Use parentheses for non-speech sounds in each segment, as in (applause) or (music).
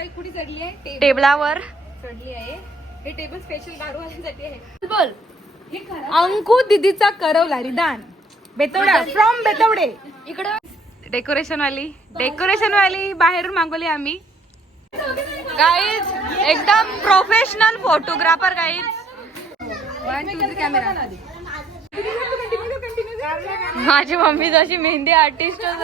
आता कुठे चढली आहे? टेबल टेबलावर. चढली आहे. हे टेबल स्पेशल दारूवाल्यांसाठी आहे. बोल. अंकु दिदीचा करवला रिदान बेतवडा फ्रॉम बेतवडे. इकडं. डेकोरेशन वाली डेकोरेशन वाली बाहेरून मागवली आम्ही. गाईज एकदम professional photographer guys one two camera माझी मम्मी जशी मेहंदी आर्टिस्टच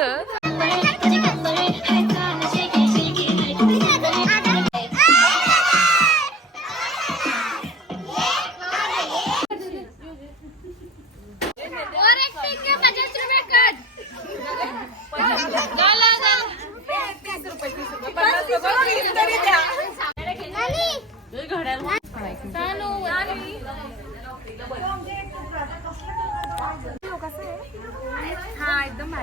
हा एकदम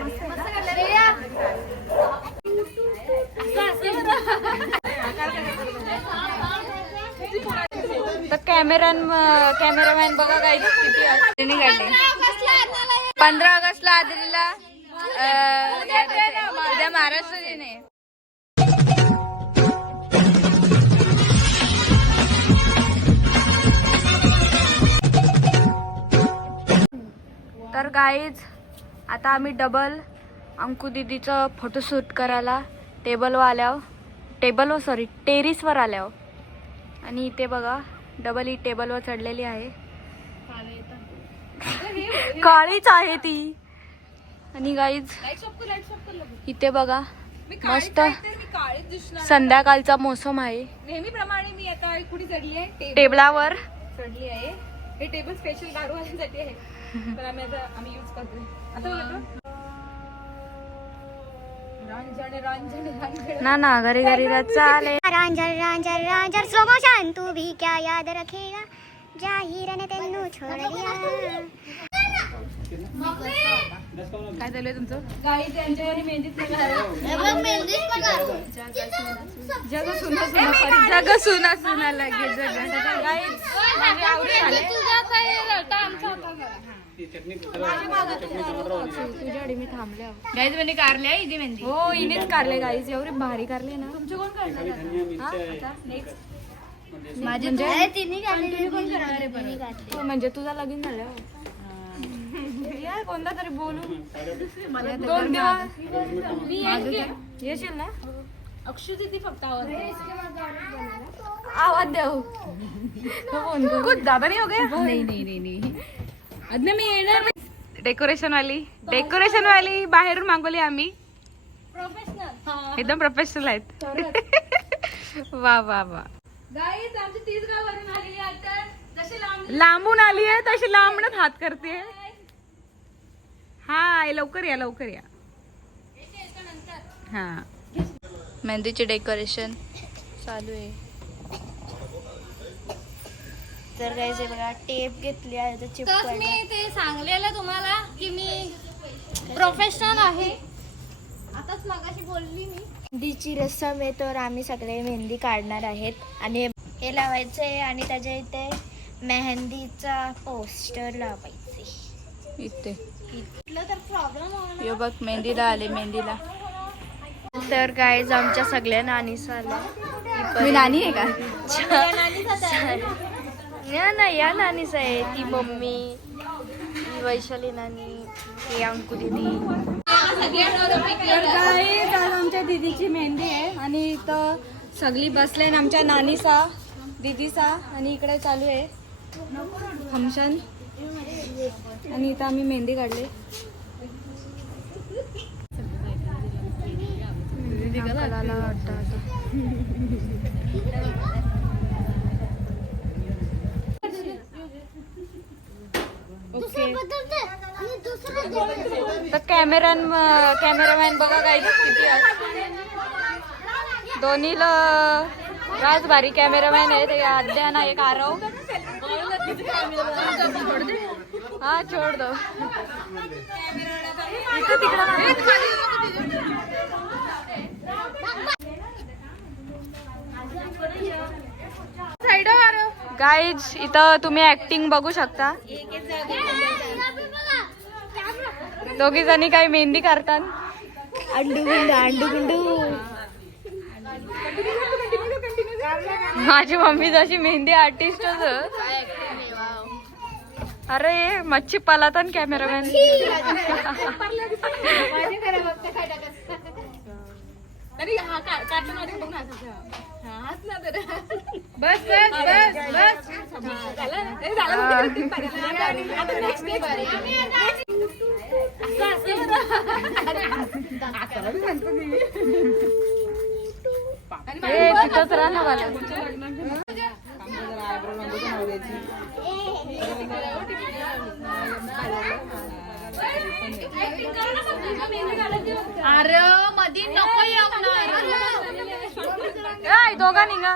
तर कॅमेरान कॅमेरामॅन बघा काही किती अडचणी काढले पंधरा ऑगस्टला आदिलीला उद्या महाराष्ट्र दिन तर गाईज आता आम्ही डबल अंकु दीदीचं फोटोशूट करायला टेबलवर आल्यावर. टेबलवर सॉरी टेरिसवर आल्यावर. आणि इथे बघा डबल ही टेबलवर चढलेली आहे. काळीच आहे ती. आणि गाईज इथे बघा मस्त संध्याकाळचा मोसम आहे. नेहमीप्रमाणे मी आता कुठे चढली आहे टेबल टेबलावर चढली आहे. हे टेबल स्पेशल दारूवाल्यांसाठी आहे. तर आम्ही आता आम्ही यूज करतोय आता बघा तो. रांजण रांजण रांजण ना ना घरी घरी चाले रांझर रांझर रांझर स्लो मोशन तू भी क्या याद रखेगा जाहिर ने तेनू छोड़ दिया काय चालू आहे तुमचं जग सुना सुना परी जग सुना सुना लगे जग तुझ्याकडे मी थांबले गाईज म्हणजे कारले आहे इथे मेहंदी हो इनेच कारले गाईज एवढे भारी कारले ना. तुमचे कोण माझे हो, म्हणजे तुझा लगीन झालं. यार कोणता तरी बोलू. दोन दिवस. येशील ना? अक्षु फक्त आवाज़ आवाज़ देऊ. (laughs) फ़ोन ज़्यादा नहीं हो गया? नाही नाही नाही. मी येणार डेकोरेशन वाली डेकोरेशन वाली बाहेरून मागवली आम्ही. एकदम प्रोफेशनल आहेत. (laughs) वा वा वा. लांबून आली आहे तशी लांबणच हात करते. हा लवकर या लवकर या. हा. मेहंदीचे डेकोरेशन चालू आहे. तर गाईज हे बघा टेप घेतली आहे तर चिपकवायला. मी ते सांगलेलं तुम्हाला की मी प्रोफेशनल आहे. आताच मगाशी बोलली मी. मेहंदीची रस्सम आहे तर आम्ही सगळे मेहंदी काढणार आहेत. आणि हे लावायचं आहे आणि त्याच्या इथे मेहंदीचा पोस्टर लावायचे इथे. तर प्रॉब्लेम बघ मेहंदीला आले मेहंदीला. तर गाईज आमच्या सगळ्या नानीस आल्या मी नानी आहे का? या ना या नानीच आहे ती मम्मी ही वैशाली नानी ही अंकु दिदी. तर काय आज आमच्या दीदीची मेहंदी आहे आणि इथं सगळी बसले ना आमच्या नानीचा दीदीचा आणि इकडे चालू आहे फंक्शन आणि इथं आम्ही मेहंदी काढले. वाटतं तर कॅमेरान कॅमेरामॅन बघा काय किती दोन्ही दोन्हीला भारी कॅमेरामॅन आहे ते आद्या ना एक आरव. हा छोड दो. इथे गाईज इथं तुम्ही ऍक्टिंग बघू शकता. दोघी जणी काही मेहंदी करतात अंडू गुंडू अंडू गुंडू माझी मम्मी जशी मेहंदी आर्टिस्टच अरे मच्छी पलातन कॅमेरामॅन तरी हा का- कार्टून मध्ये बघ ना. बस बस बस बस झालं ना? ते झालं ना? ते पर्यंत. आता- आता next, next. असं असं बरं. अरे, आता बी म्हणतो मी. आणि ए तिथंच राहा ना मला अरे मधी नको ए दोघा निघा.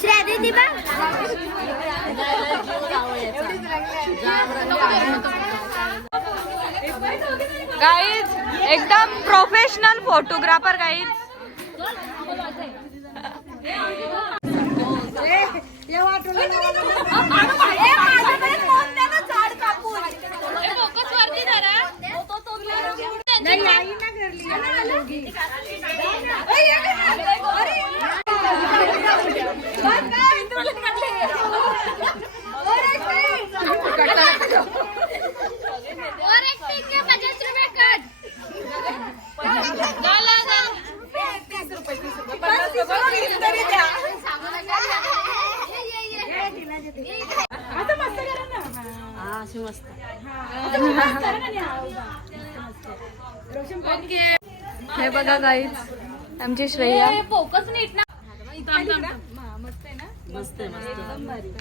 श्राद्धी गाईज एकदम professional photographer guys ¡Ay, no, no, no, no! बघा गाईज आमची श्रेया फोकस नीट ना.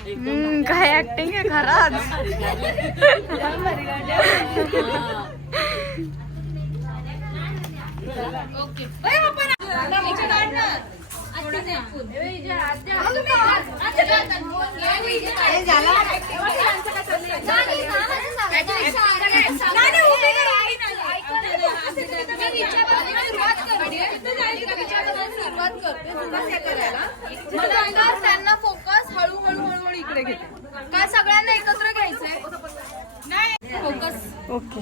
हम्म, काय ऍक्टिंग आहे खराच. त्यांना फोकस हळूहळू हळूहळू इकडे घेते काय सगळ्यांना एकत्र घ्यायचंय फोकस ओके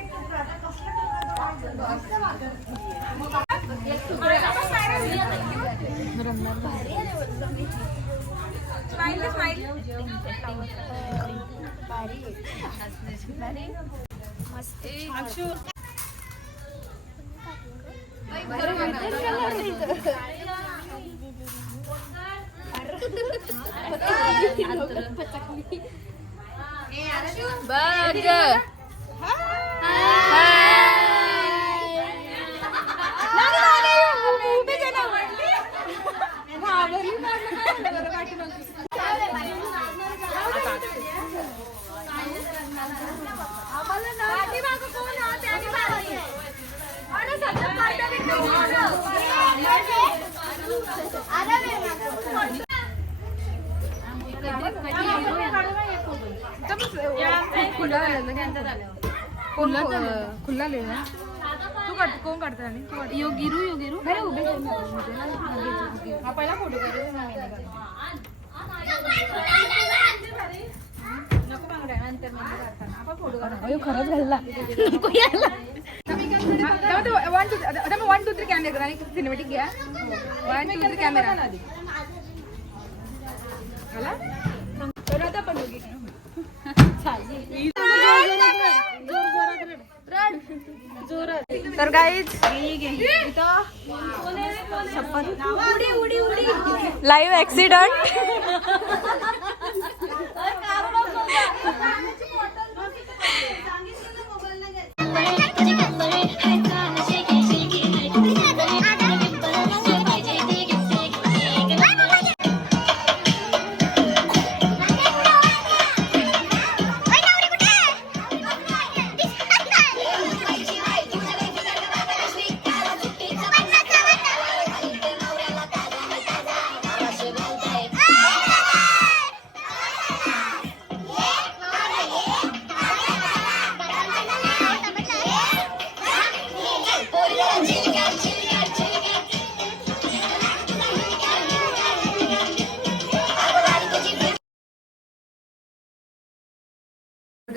बघ खुल्ला खुल्ला ले ना तू काढ कोण काढतो आणि तू काढ यो गिरू यो गिरू नाही उभे. हा पहिला फोटो काढू नको बांगड्या नंतर फोटो काढू खरंच घालला वन टू आता मी वन टू थ्री कॅमेरा करा आणि सिनेमॅटिक घ्या वन टू थ्री कॅमेरा आला तर आता पण दोघी. तर गाईज लाईव्ह ऍक्सिडेंट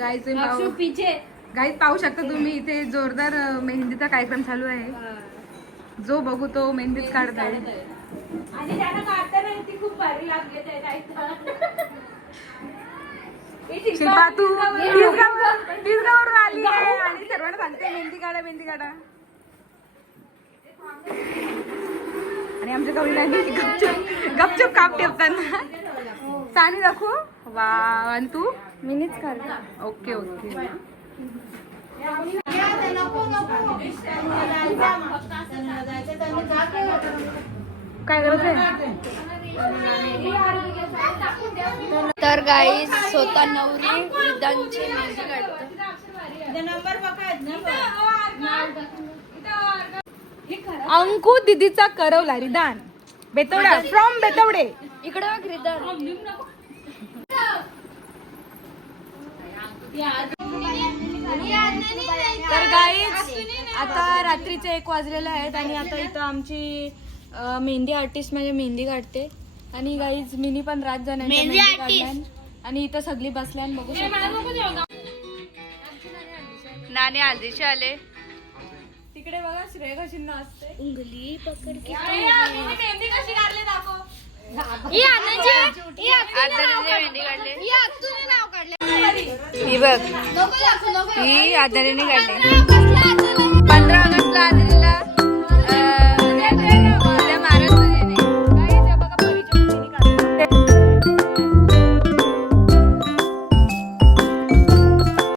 गाईच गाईत पाहू. शकता तुम्ही इथे जोरदार मेहंदीचा कार्यक्रम चालू आहे. जो बघू तो मेहंदीच काढत आहे शिल्पा तू आली. आहे. आणि सर्वांना सांगते मेहंदी काढा मेहंदी काढा. आणि आमच्या कवितांनी गपचूप गपचूप काप ठेवताना. सानी दाखवू? वा आणि तू? मीनीच काढते ओके ओके. काय करायचंय तर गाई स्वतः नवरी विधानची मेहंदी काढते. अंकू दिदीचा करवला रिदान. बेतवडा फ्रॉम बेतवडे. इकडे बघ रिदन. तर गाईज आता रात्रीचे एक वाजलेले आहेत आणि आता इथं आमची मेहंदी आर्टिस्ट म्हणजे मेहंदी काढते. आणि गाईज मिनी पण रात जणांच्या मेहंदी. काढल्यान. आणि इथं सगळी बसल्यान बघू शकता नाणे आलदेशी आले. तिकडे बघा श्रेय कशी नाचते उंगली पकड की मेहंदी कशी काढली दाखव. ही ही मेहंदी काढले. ही बघ. ही आदरीने काढली पंधरा ऑगस्टला आधारी